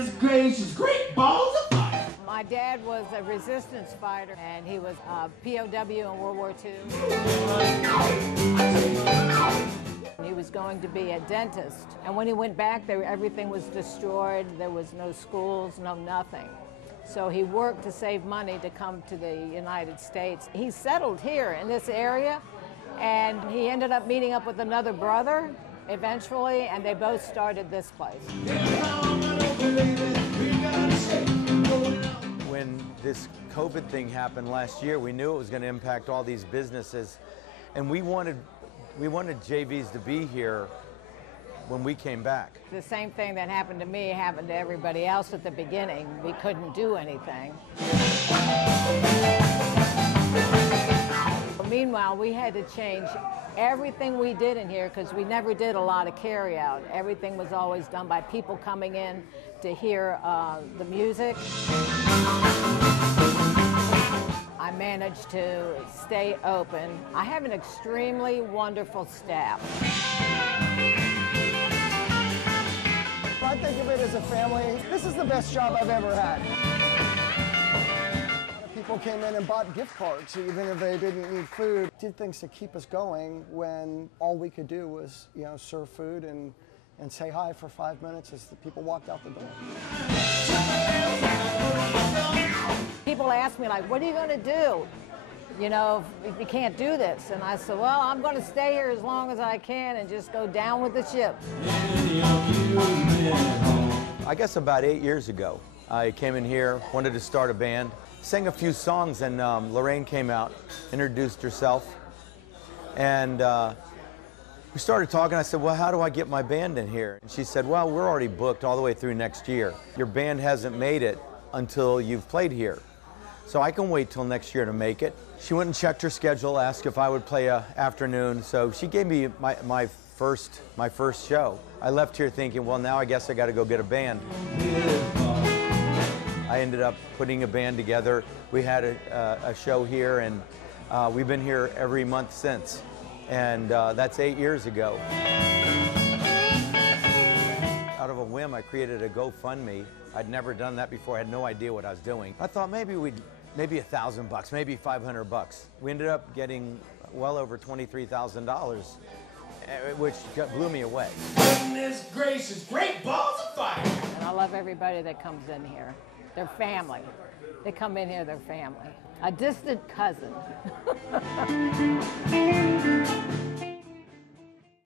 Goodness gracious, great balls of fire. My dad was a resistance fighter, and he was a POW in World War II. He was going to be a dentist, and when he went back there, everything was destroyed. There was no schools, no nothing. So he worked to save money to come to the United States. He settled here in this area, and he ended up meeting up with another brother eventually, and they both started this place. When this COVID thing happened last year, we knew it was going to impact all these businesses, and we wanted JVs to be here when we came back. The same thing that happened to me happened to everybody else at the beginning. We couldn't do anything. Meanwhile, we had to change everything we did in here because we never did a lot of carry-out. Everything was always done by people coming in to hear the music. I managed to stay open. I have an extremely wonderful staff. I think of it as a family. This is the best job I've ever had. People came in and bought gift cards, even if they didn't need food. Did things to keep us going when all we could do was, serve food and say hi for 5 minutes as the people walked out the door. People ask me, like, what are you going to do, if you can't do this? And I said, well, I'm going to stay here as long as I can and just go down with the ship. I guess about 8 years ago, I came in here, wanted to start a band, sang a few songs, and Lorraine came out, introduced herself, and we started talking. I said, well, how do I get my band in here? And she said, well, we're already booked all the way through next year. Your band hasn't made it until you've played here. So I can wait till next year to make it. She went and checked her schedule, asked if I would play an afternoon, so she gave me my first show. I left here thinking, well, now I guess I got to go get a band. I ended up putting a band together. We had a show here, and we've been here every month since. And that's 8 years ago. Out of a whim, I created a GoFundMe. I'd never done that before. I had no idea what I was doing. I thought maybe $1,000, maybe $500. We ended up getting well over $23,000, which blew me away. Goodness gracious, great balls of fire. And I love everybody that comes in here. They're family. They come in here, they're family. A distant cousin.